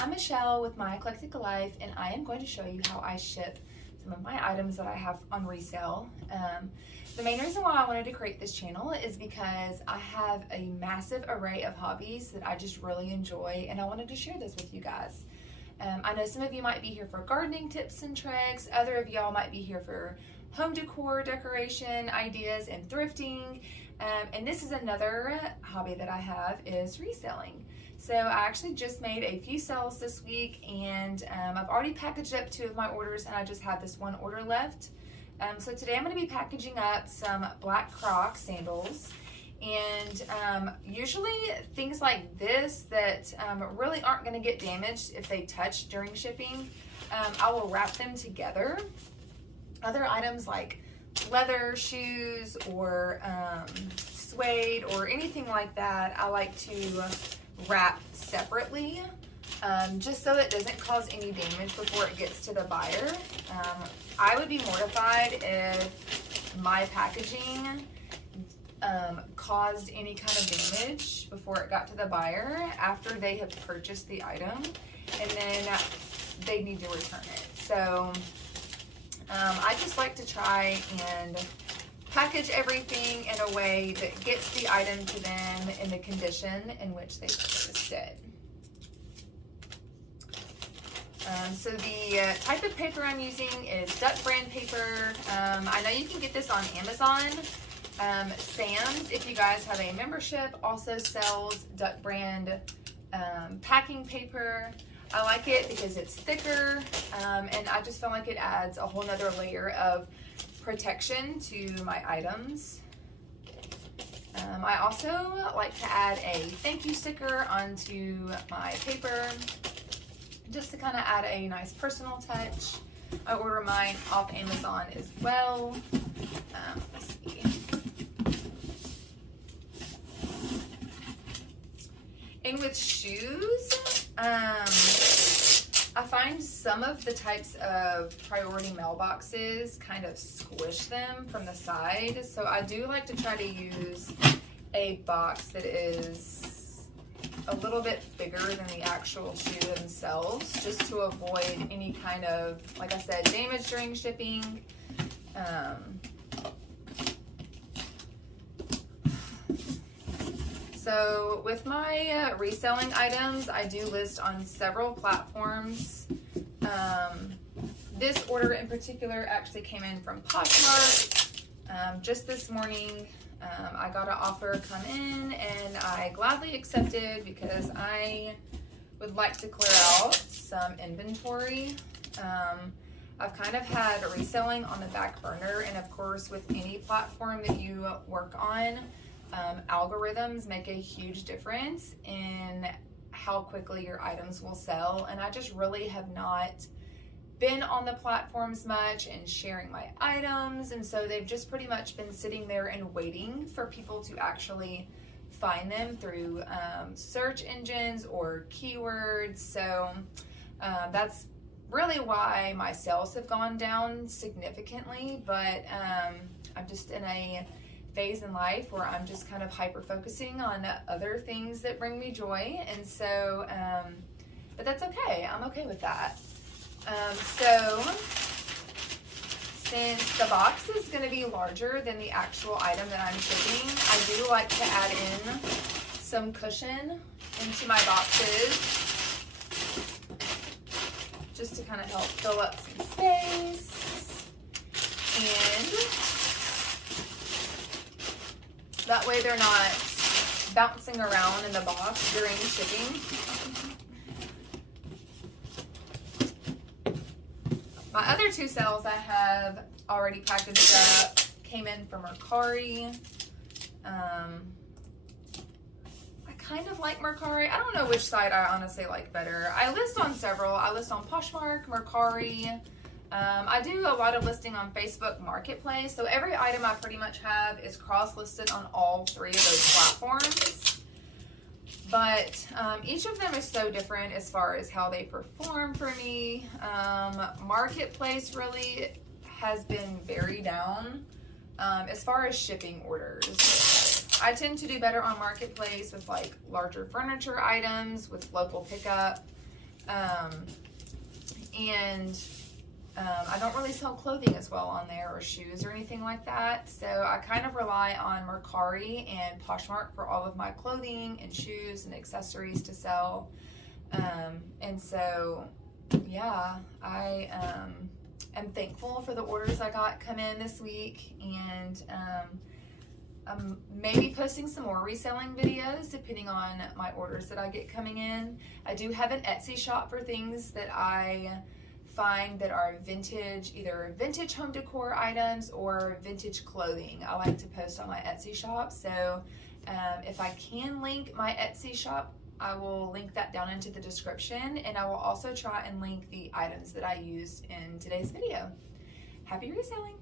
I'm Michelle with My Eclectic Life, and I am going to show you how I ship some of my items that I have on resale. The main reason why I wanted to create this channel is because I have a massive array of hobbies that I just really enjoy, and I wanted to share this with you guys. I know some of you might be here for gardening tips and tricks, other of y'all might be here for home decor, decoration ideas, and thrifting. And this is another hobby that I have, is reselling. So I actually just made a few sales this week, and I've already packaged up 2 of my orders, and I just have this 1 order left. So today I'm going to be packaging up some black Crocs sandals, and usually things like this that really aren't going to get damaged if they touch during shipping, I will wrap them together. Other items like leather shoes or suede or anything like that, I like to wrap separately, just so it doesn't cause any damage before it gets to the buyer. I would be mortified if my packaging caused any kind of damage before it got to the buyer after they have purchased the item, and then they need to return it. So I just like to try and package everything in a way that gets the item to them in the condition in which they purchased it. So the type of paper I'm using is Duck brand paper. I know you can get this on Amazon. Sam's, if you guys have a membership, also sells Duck brand packing paper. I like it because it's thicker, and I just feel like it adds a whole nother layer of protection to my items. I also like to add a thank you sticker onto my paper, just to kind of add a nice personal touch. I order mine off Amazon as well. Let's see. And with shoes, I find some of the types of priority mailboxes kind of squish them from the side. So I do like to try to use a box that is a little bit bigger than the actual shoe themselves, just to avoid any kind of, like I said, damage during shipping. So with my reselling items, I do list on several platforms. This order in particular actually came in from Poshmark. Just this morning, I got an offer come in, and I gladly accepted because I would like to clear out some inventory. I've kind of had reselling on the back burner, and of course with any platform that you work on, algorithms make a huge difference in how quickly your items will sell, and I just really have not been on the platforms much and sharing my items, and so they've just pretty much been sitting there and waiting for people to actually find them through search engines or keywords. So that's really why my sales have gone down significantly, but I'm just in a phase in life where I'm just kind of hyper focusing on other things that bring me joy, and so but that's okay. I'm okay with that. So since the box is going to be larger than the actual item that I'm shipping, I do like to add in some cushion into my boxes, just to kind of help fill up some space, and that way they're not bouncing around in the box during shipping. My other 2 sales I have already packaged up came in from Mercari. I kind of like Mercari. I don't know which site I honestly like better. I list on several. I list on Poshmark, Mercari. I do a lot of listing on Facebook Marketplace, so every item I pretty much have is cross-listed on all 3 of those platforms. But each of them is so different as far as how they perform for me. Marketplace really has been very down as far as shipping orders. I tend to do better on Marketplace with like larger furniture items with local pickup. And I don't really sell clothing as well on there, or shoes or anything like that. So I kind of rely on Mercari and Poshmark for all of my clothing and shoes and accessories to sell. And so, yeah, I am thankful for the orders I got come in this week, and I'm maybe posting some more reselling videos depending on my orders that I get coming in. I do have an Etsy shop for things that I find that are vintage, either vintage home decor items or vintage clothing. I like to post on my Etsy shop, so if I can link my Etsy shop, I will link that down into the description, and I will also try and link the items that I used in today's video. Happy reselling!